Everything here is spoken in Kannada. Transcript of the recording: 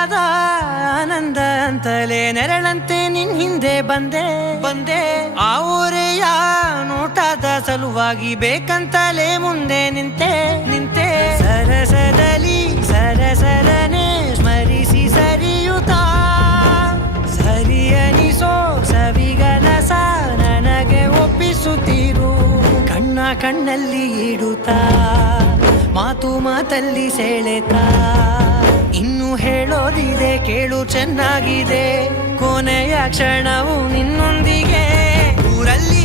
ಮರೆಯಲಾಗದ ಆನಂದ ಅಂತಲೇ ನೆರಳಂತೆ ನಿನ್ ಹಿಂದೆ ಬಂದೆ ಆ ಊರೆಯ ನೋಟದ ಸಲುವಾಗಿ ಬೇಕಂತಲೇ ಮುಂದೆ ನಿಂತೆ ಸರಸದಲ್ಲಿ ಸರಸರನೆ ಸ್ಮರಿಸಿ ಸರಿಯುತ್ತಾ ಸರಿಯನಿಸೋ ಸವಿಗನಸ ನನಗೆ ಒಪ್ಪಿಸುತ್ತೀರು ಕಣ್ಣಲ್ಲಿ ಇಡುತ್ತಾ ಮಾತಲ್ಲಿ ಸೆಳೆತಾ ಇನ್ನು ಹೇಳೋದಿದೆ ಕೇಳು ಚೆನ್ನಾಗಿದೆ ಕೊನೆಯ ಕ್ಷಣವು ನಿನ್ನೊಂದಿಗೆ ಊರಲ್ಲಿ